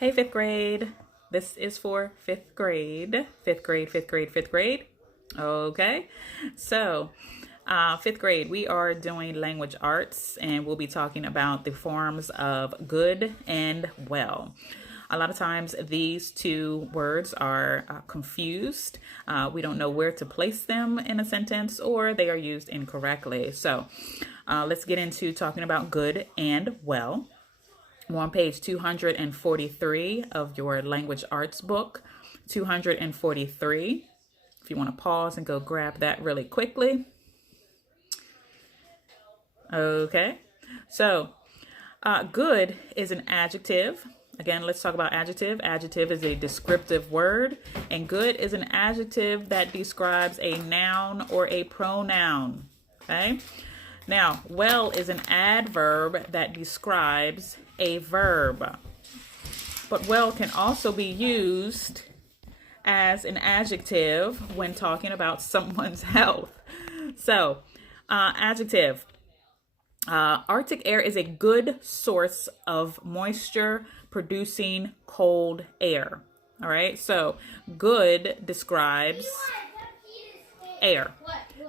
Hey, fifth grade. This is for fifth grade. Fifth grade, fifth grade, fifth grade. Okay. So, fifth grade, we are doing language arts and we'll be talking about the forms of good and well. A lot of times these two words are confused. We don't know where to place them in a sentence or they are used incorrectly. So let's get into talking about good and well. We're on page 243 of your language arts book, 243. If you want to pause and go grab that really quickly. Okay, so good is an adjective. Again, let's talk about adjective. Adjective is a descriptive word, and good is an adjective that describes a noun or a pronoun. Okay. Now, well is an adverb that describes a verb. But well can also be used as an adjective when talking about someone's health. So, adjective. Arctic air is a good source of moisture producing cold air. All right, so good describes air.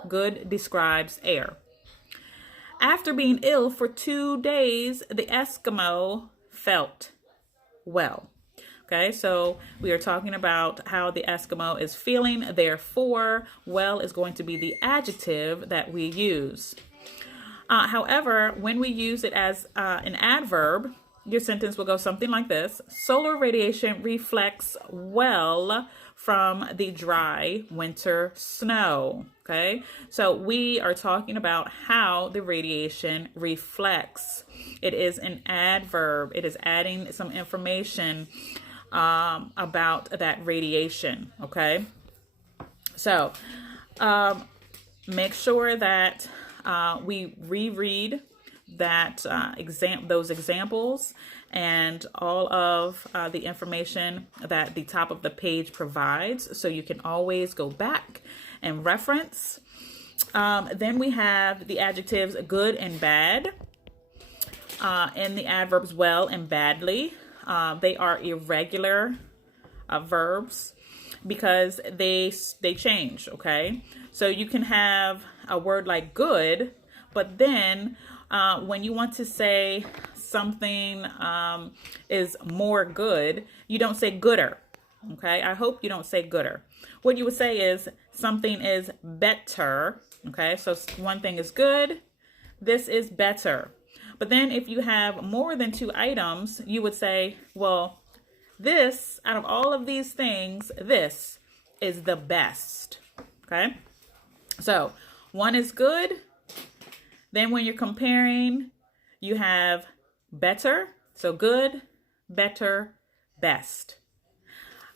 Good describes air. After being ill for 2 days, the Eskimo felt well. Okay, so we are talking about how the Eskimo is feeling. Therefore, well is going to be the adjective that we use. However, when we use it as an adverb, your sentence will go something like this. Solar radiation reflects well from the dry winter snow. Okay, so we are talking about how the radiation reflects. It is an adverb. It is adding some information about that radiation. Okay, so make sure that we reread that those examples and all of the information that the top of the page provides, so you can always go back and reference. Then we have the adjectives good and bad, and the adverbs well and badly. They are irregular verbs because they change. Okay, so you can have a word like good, but then when you want to say something is more good, you don't say gooder. Okay, I hope you don't say gooder. What you would say is something is better. Okay, so one thing is good, this is better. But then if you have more than two items, you would say, well, this, out of all of these things, this is the best. Okay, so one is good. Then when you're comparing, you have better. So good, better, best.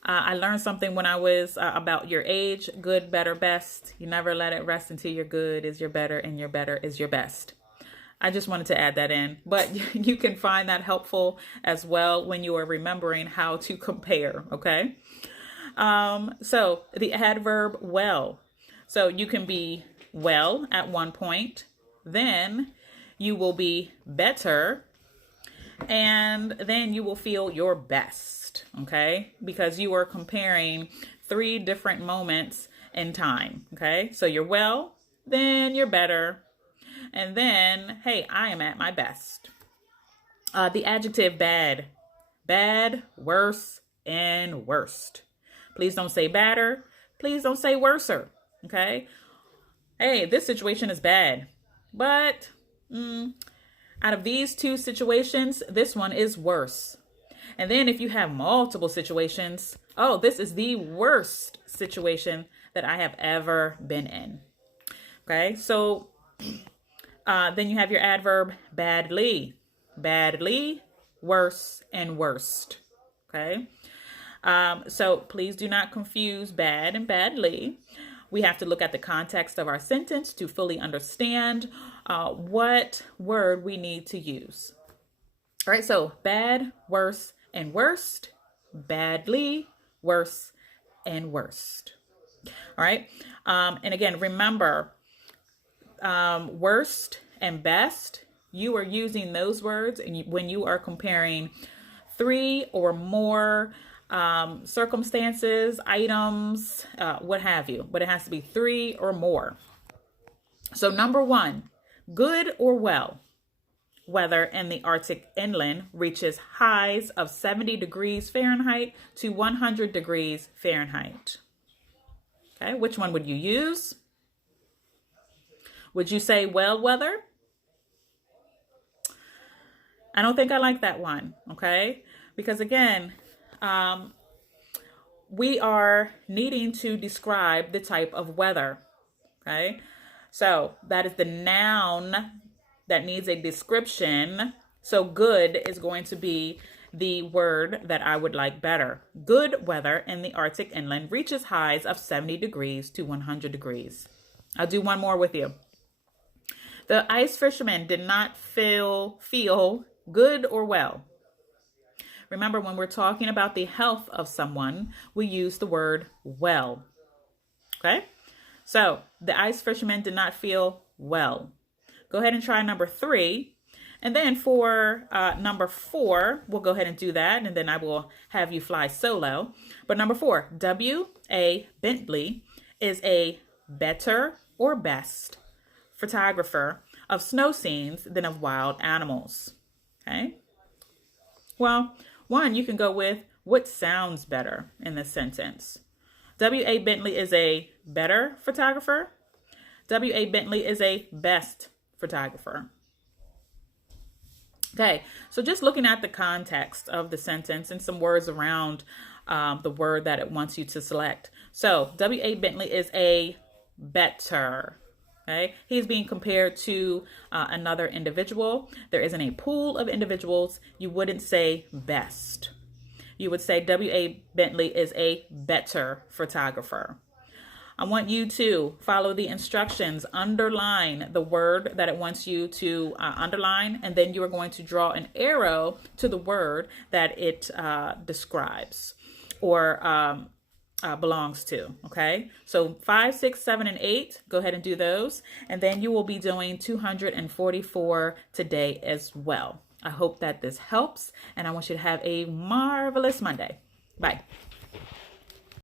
I learned something when I was about your age. Good, better, best. You never let it rest until your good is your better and your better is your best. I just wanted to add that in. But you can find that helpful as well when you are remembering how to compare, okay? So the adverb well. So you can be well at one point. Then you will be better, and then you will feel your best, okay? Because you are comparing three different moments in time, okay? So you're well, then you're better, and then, hey, I am at my best. The adjective bad. Bad, worse, and worst. Please don't say badder. Please don't say worser, okay? Hey, this situation is bad. But out of these two situations, this one is worse. And then if you have multiple situations, oh, this is the worst situation that I have ever been in. Okay, so then you have your adverb badly. Badly, worse, and worst. Okay, so please do not confuse bad and badly. We have to look at the context of our sentence to fully understand what word we need to use. All right, so bad, worse, and worst. Badly, worse, and worst. All right, and again, remember, worst and best, you are using those words and when you are comparing three or more circumstances, items, what have you, but it has to be three or more. So number one, good or well. Weather in the Arctic inland reaches highs of 70 degrees Fahrenheit to 100 degrees Fahrenheit. Okay, which one would you use? Would you say well weather? I don't think I like that one, okay? Because again, we are needing to describe the type of weather, okay? So that is the noun that needs a description. So good is going to be the word that I would like better. Good weather in the Arctic inland reaches highs of 70 degrees to 100 degrees. I'll do one more with you. The ice fishermen did not feel good or well. Remember, when we're talking about the health of someone, we use the word well. Okay? So the ice fishermen did not feel well. Go ahead and try number three. And then for number four, we'll go ahead and do that. And then I will have you fly solo. But number four, W.A. Bentley is a better or best photographer of snow scenes than of wild animals. Okay? Well, one, you can go with what sounds better in this sentence. W.A. Bentley is a better photographer. W.A. Bentley is a best photographer. Okay, so just looking at the context of the sentence and some words around the word that it wants you to select. So W.A. Bentley is a better. Okay, he's being compared to another individual. There isn't a pool of individuals. You wouldn't say best. You would say W.A. Bentley is a better photographer. I want you to follow the instructions, underline the word that it wants you to underline, and then you are going to draw an arrow to the word that it describes or belongs to, okay? So 5, 6, 7, and 8, go ahead and do those, and then you will be doing 244 today as well. I hope that this helps, and I want you to have a marvelous Monday. Bye.